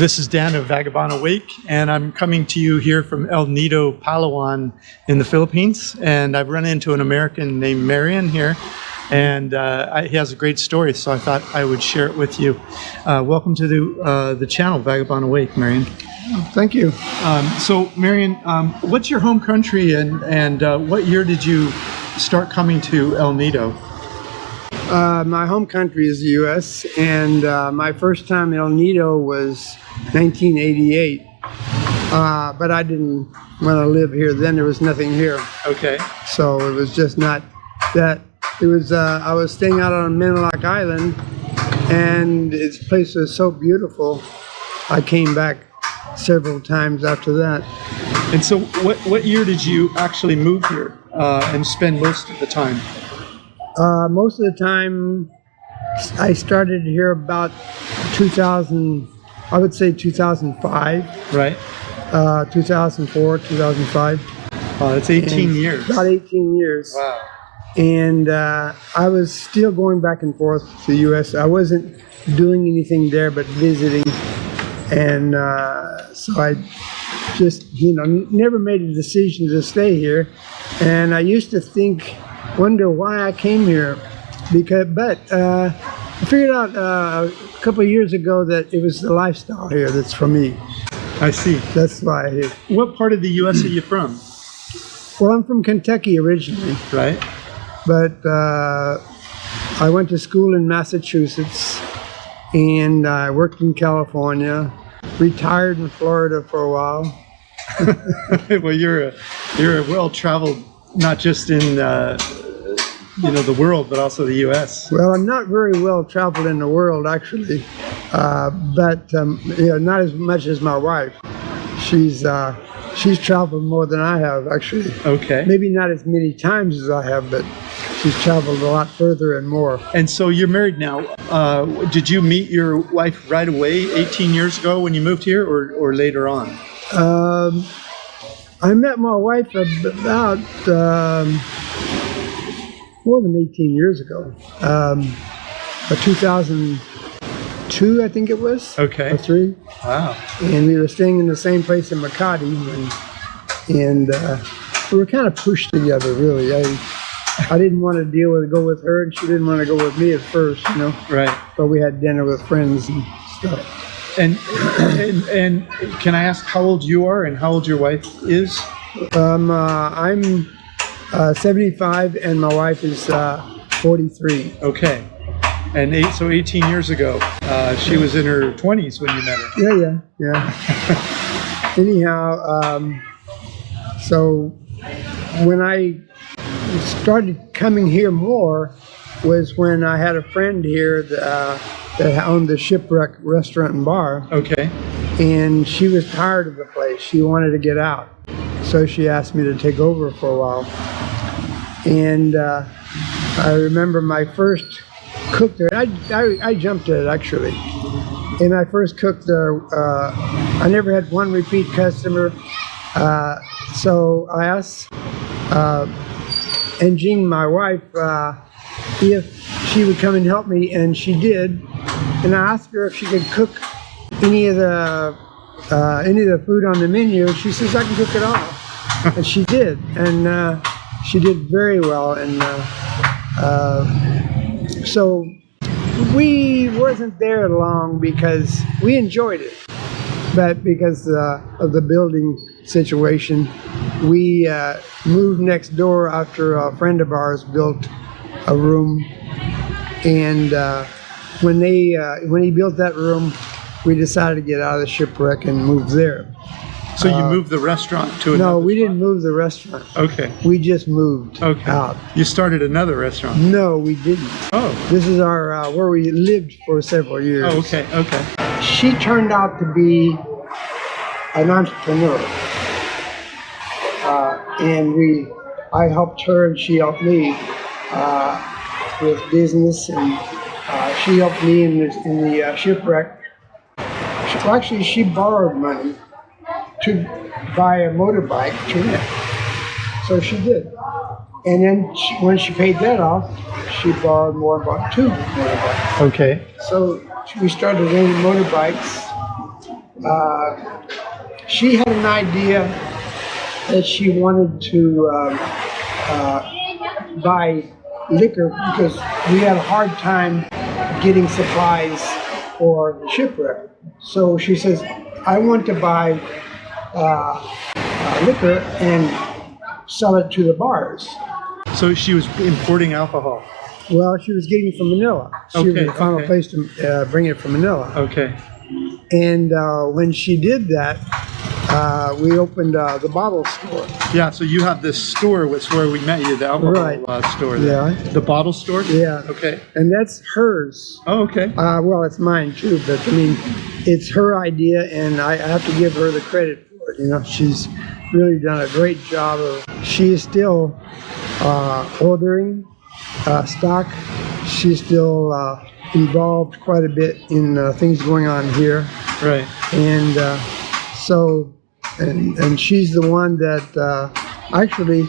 This is Dan of 𝗥𝗵𝗲𝗡, and I'm coming to you here from El Nido, Palawan in the Philippines. And I've run into an American named Marian here, and he has a great story, so I thought I would share it with you. Welcome to the channel, 𝗥𝗵𝗲𝗡, Marian. Thank you. So, Marian, what's your home country, and what year did you start coming to El Nido? My home country is the U.S., and my first time in El Nido was 1988. But I didn't want to live here then. There was nothing here. Okay. So it was just not that. It was. I was staying out on Menilok Island, and this place was so beautiful. I came back several times after that. And so, what year did you actually move here and spend most of the time? Most of the time, I started here about 2000, I would say 2005. Right. 2004, 2005. That's 18 years. About 18 years. Wow. And I was still going back and forth to the U.S. I wasn't doing anything there but visiting. And so I just, never made a decision to stay here. And I used to wonder why I came here, but I figured out a couple of years ago that it was the lifestyle here that's for me. I see. That's why I hit. What part of the U.S. are you from? Well, I'm from Kentucky originally. Right. But I went to school in Massachusetts, and I worked in California, retired in Florida for a while. Well, you're a well-traveled, not just in the world, but also the U.S. Well, I'm not very well traveled in the world, actually, but not as much as my wife. She's traveled more than I have, actually. Okay. Maybe not as many times as I have, but she's traveled a lot further and more. And so you're married now. Did you meet your wife right away 18 years ago when you moved here, or later on? I met my wife about more than 18 years ago. 2002, I think it was. Okay. Or 3. Wow. And we were staying in the same place in 𝗏𝐾𝐑, and we were kind of pushed together, really. I didn't want to go with her, and she didn't want to go with me at first, Right. But we had dinner with friends and stuff. And can I ask how old you are and how old your wife is? I'm 75, and my wife is 43. Okay. And so 18 years ago, she was in her 20s when you met her. Yeah. Anyhow, so when I started coming here more was when I had a friend here that owned the Shipwreck Restaurant and Bar. Okay. And she was tired of the place. She wanted to get out. So she asked me to take over for a while. And I remember my first cook there. I jumped at it, actually. And I first cooked there. I never had one repeat customer. So I asked Jing, my wife, if she would come and help me, and she did. And I asked her if she could cook any of the food on the menu. She says, I can cook it all. And she did. And she did very well. And so we wasn't there long because we enjoyed it. But because of the building situation, we moved next door after a friend of ours built a room. And when he built that room, we decided to get out of the Shipwreck and move there. So you moved the restaurant to another? No, we didn't move the restaurant. Okay. We just moved out. You started another restaurant? No, we didn't. Oh. This is our where we lived for several years. Oh, okay. She turned out to be an entrepreneur. And I helped her and she helped me with business, and she helped me in the Shipwreck. Actually, she borrowed money to buy a motorbike to rent. So she did. And then when she paid that off, she borrowed more and bought 2 motorbikes. Okay. So we started renting motorbikes, she had an idea that she wanted to buy liquor because we had a hard time getting supplies for the shipwreck. So she says, I want to buy liquor and sell it to the bars. So she was importing alcohol. Well, she was getting it from Manila. She was the final place to bring it from Manila. Okay. And when she did that, we opened the bottle store. Yeah, so you have this store, which is where we met you, the alcohol store. There. Yeah. The bottle store? Yeah. Okay. And that's hers. Oh, okay. Well, it's mine too, but I mean, it's her idea, and I have to give her the credit for it. You know, she's really done a great job she is still ordering stock. She's still involved quite a bit in things going on here. Right. And so, and she's the one that actually,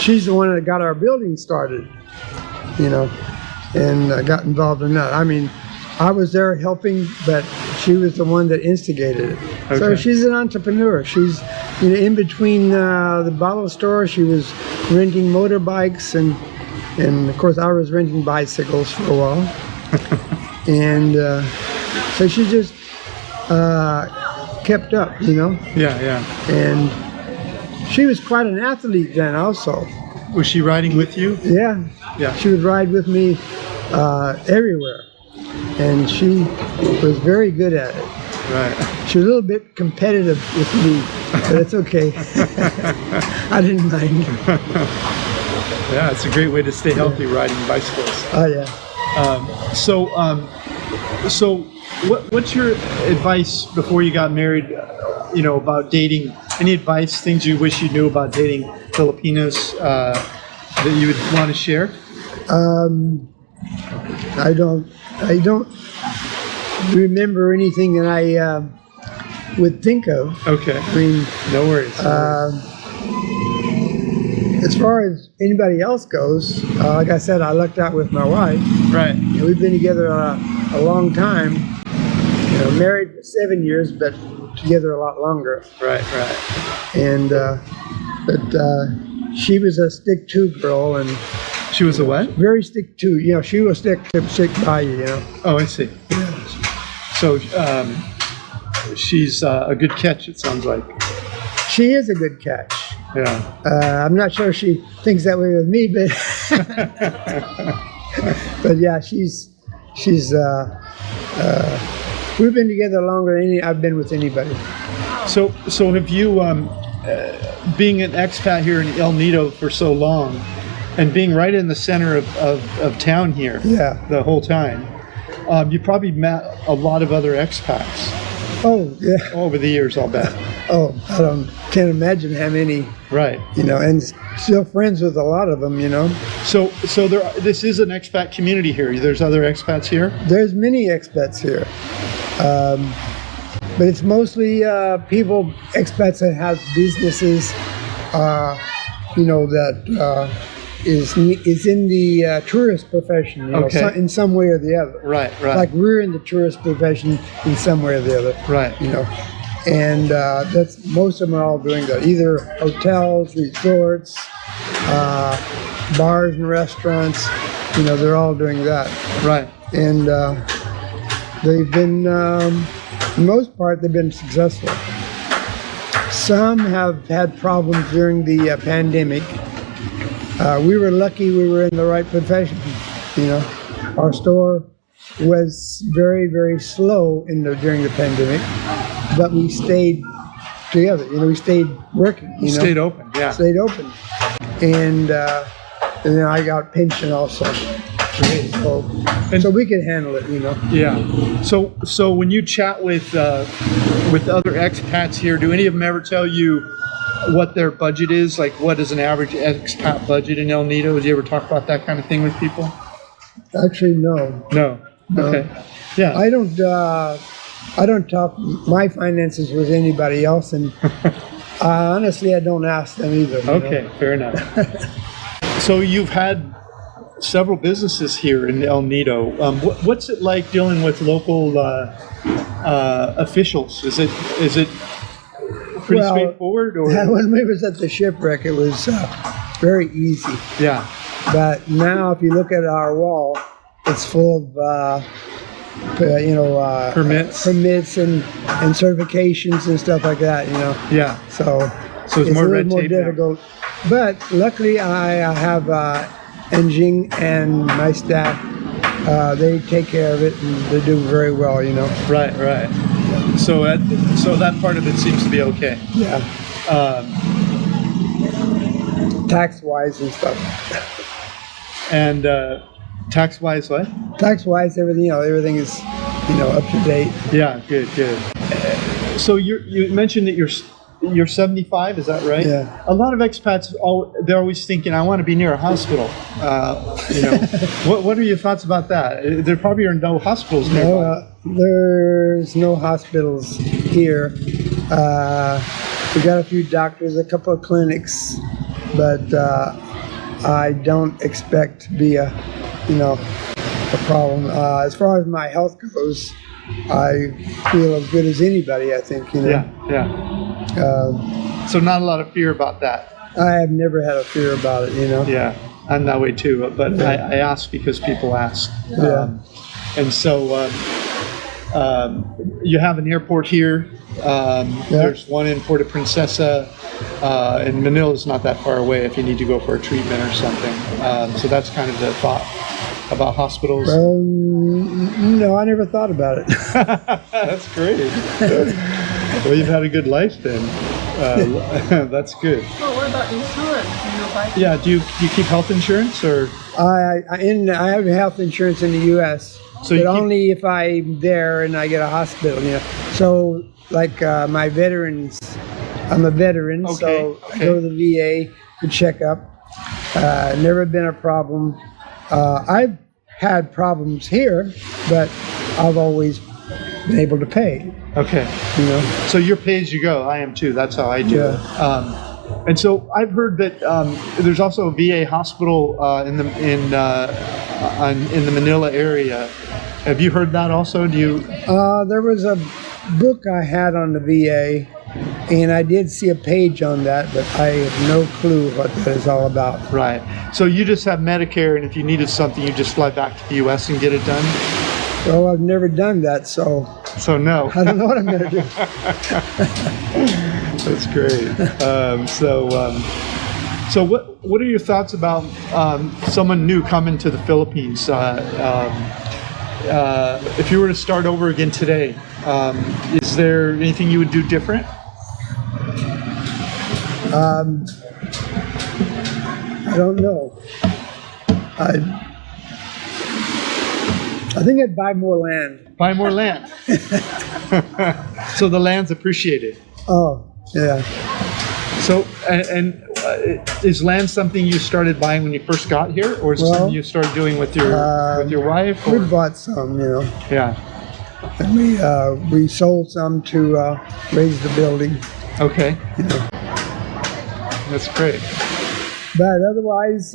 she's the one that got our building started, you know, and got involved in that. I mean, I was there helping, but she was the one that instigated it. Okay. So she's an entrepreneur. She's, you know, in between the bottle store, she was renting motorbikes, and of course I was renting bicycles for a while. And so she just kept up, you know. Yeah, yeah. And she was quite an athlete then also. Was she riding with you? Yeah. Yeah. She would ride with me everywhere. And she was very good at it. Right. She was a little bit competitive with me, but it's okay. I didn't mind. Yeah, it's a great way to stay healthy, riding bicycles. Oh, yeah. So what's your advice before you got married, you know, about dating? Any advice, things you wish you knew about dating Filipinos that you would want to share? I don't remember anything that I would think of. Okay. I mean, no worries. As far as anybody else goes, like I said, I lucked out with my wife. Right. You know, we've been together a long time. You know, married for 7 years, but together a lot longer. Right, right. And but she was a stick-to girl, and she was a what? Very stick-to. You know, she will stick by you. You know. Oh, I see. Yeah. So she's a good catch, it sounds like. She is a good catch. Yeah. I'm not sure she thinks that way with me, but but yeah, she's we've been together longer than I've been with anybody. So have you, being an expat here in El Nido for so long, and being right in the center of town here, yeah, the whole time, you probably met a lot of other expats. Oh, yeah. Over the years, I'll bet. Oh, can't imagine how many. Right. You know, and still friends with a lot of them, you know. So this is an expat community here. There's other expats here? There's many expats here. But it's mostly expats that have businesses, you know, that is in the tourist profession, you know, in some way or the other. Right, right. Like we're in the tourist profession in some way or the other. Right. You know, and that's most of them are all doing that. Either hotels, resorts, bars and restaurants. You know, they're all doing that. Right. And they've been, for the most part, they've been successful. Some have had problems during the pandemic. We were lucky we were in the right profession. You know, our store was very, very slow during the pandemic, but we stayed together. You know, we stayed working. You know, stayed open. Yeah. Stayed open, and then I got pension also. So we can handle it. You know. Yeah. So when you chat with other expats here, do any of them ever tell you what their budget is? Like, what is an average expat budget in El Nido? Did you ever talk about that kind of thing with people? Actually, no. No. Okay. Yeah. I don't talk my finances with anybody else, and honestly, I don't ask them either. Okay, fair enough. So you've had several businesses here in El Nido. What's it like dealing with local officials? Is it pretty straightforward? Or? When we was at the shipwreck, it was very easy. Yeah. But now, if you look at our wall, it's full of permits and certifications and stuff like that. Yeah. So it's more a little red more tape difficult. But luckily, I have Enjing and my staff. They take care of it, and they're doing very well. Right. So that part of it seems to be okay. Yeah. Tax-wise and stuff. And tax-wise, what? Tax-wise, everything is, up to date. Yeah, good. So you mentioned that you're 75, is that right? Yeah. A lot of expats, they're always thinking, I want to be near a hospital. What are your thoughts about that? There probably are no hospitals nearby. No, there's no hospitals here. We got a few doctors, a couple of clinics, but I don't expect to be a problem. As far as my health goes, I feel as good as anybody, I think. Yeah. So not a lot of fear about that. I have never had a fear about it. Yeah, I'm that way too. But yeah. I ask because people ask. Yeah. And so you have an airport here. Yeah. There's one in 𝗵𝗔, and Manila is not that far away if you need to go for a treatment or something. So that's kind of the thought about hospitals. No, I never thought about it. That's great. Well, you've had a good life then. That's good. Well, what about insurance? Yeah, do you keep health insurance or? I have health insurance in the U.S., but only if I'm there and I get a hospital. So like my veterans, I'm a veteran, so I go to the VA to check up. Never been a problem. I've had problems here, but I've always been able to pay. Okay. So you're pay as you go. I am too. That's how I do it. And so I've heard that there's also a VA hospital in the Manila area. Have you heard that also? Do you? There was a book I had on the VA, and I did see a page on that, but I have no clue what that is all about. Right. So you just have Medicare, and if you needed something, you just fly back to the U.S. and get it done? Well, I've never done that, so no. I don't know what I'm going to do. That's great. So what are your thoughts about someone new coming to the Philippines? If you were to start over again today, is there anything you would do different? I don't know. I think I'd buy more land. Buy more land. So the land's appreciated. Oh, yeah. So, and is land something you started buying when you first got here, or is it something you started doing with your wife? Or? We bought some, Yeah. And we sold some to raise the building. Okay. That's great. But otherwise,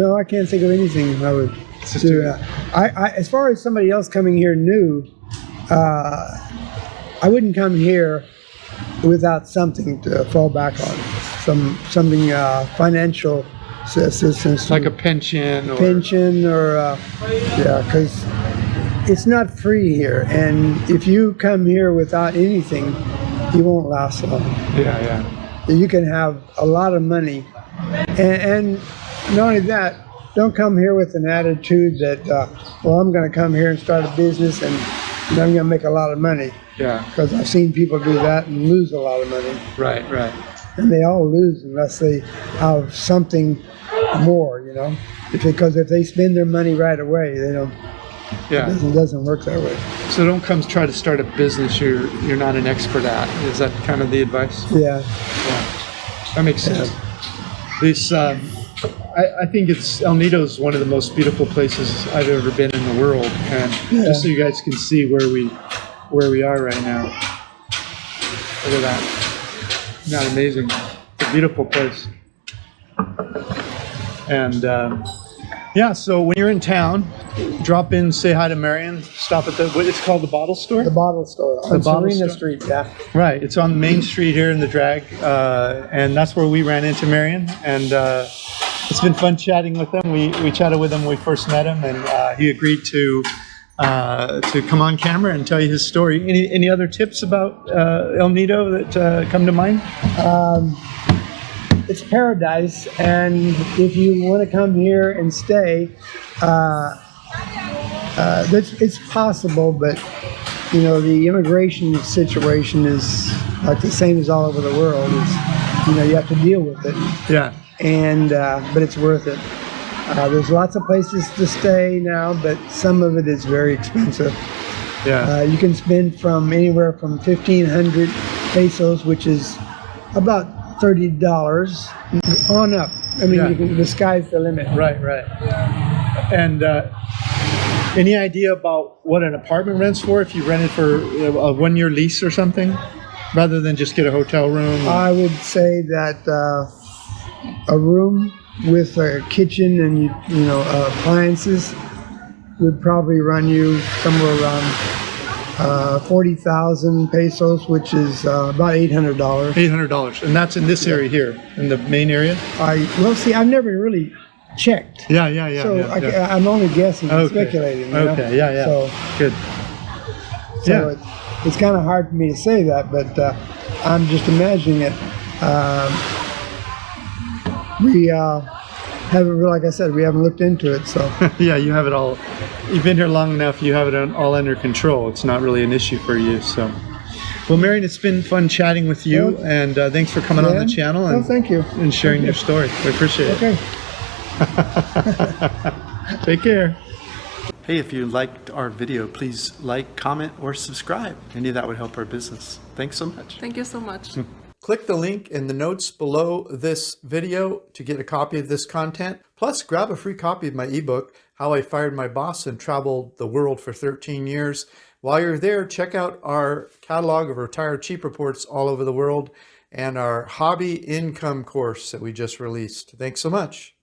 I can't think of anything I would do. As far as somebody else coming here new, I wouldn't come here without something to fall back on, something financial assistance, like a pension, because it's not free here, and if you come here without anything, you won't last long. Yeah. You can have a lot of money, and not only that, don't come here with an attitude that, I'm going to come here and start a business and I'm going to make a lot of money. Yeah. Because I've seen people do that and lose a lot of money. Right. And they all lose unless they have something more, Because if they spend their money right away, they don't. Yeah. It doesn't work that way. So don't come try to start a business you're not an expert at. Is that kind of the advice? Yeah. That makes sense. This, I think El Nido is one of the most beautiful places I've ever been in the world, and just so you guys can see where we are right now. Look at that. Isn't that amazing? It's a beautiful place. And yeah, so when you're in town, drop in, say hi to Marion, stop at it's called the Bottle Store? The Bottle Store on Serena Street, yeah. Right, it's on Main Street here in the drag, and that's where we ran into Marion, and it's been fun chatting with him. We chatted with him when we first met him, and he agreed to come on camera and tell you his story. Any other tips about El Nido that come to mind? It's paradise, and if you want to come here and stay, it's possible, but you know, the immigration situation is like the same as all over the world. You know, you have to deal with it. Yeah. And but it's worth it. There's lots of places to stay now, but some of it is very expensive. Yeah. You can spend from anywhere from 1,500 pesos, which is about $30 on up. I mean, Yeah. the sky's the limit. Right. And any idea about what an apartment rents for if you rent it for a 1-year lease or something, rather than just get a hotel room? I would say that a room with a kitchen and you know appliances would probably run you somewhere around 40,000 pesos, which is about $800. $800, and that's in this area here, in the main area? Well, see, I've never really checked. Yeah. So yeah. I'm only guessing and Okay. speculating. You know? Okay, yeah. So, Good. Yeah. it's kind of hard for me to say that, but I'm just imagining it. We haven't, like I said, we haven't looked into it, so. Yeah, you have it all. You've been here long enough. You have it all under control. It's not really an issue for you. So, well, Marion, it's been fun chatting with you, and thanks for coming on the channel and thank you. and sharing your story. We appreciate it. Okay. Take care. Hey, if you liked our video, please like, comment, or subscribe. Any of that would help our business. Thanks so much. Thank you so much. Click the link in the notes below this video to get a copy of this content. Plus, grab a free copy of my ebook, How I Fired My Boss and Traveled the World for 13 Years. While you're there, check out our catalog of retired cheap reports all over the world and our hobby income course that we just released. Thanks so much.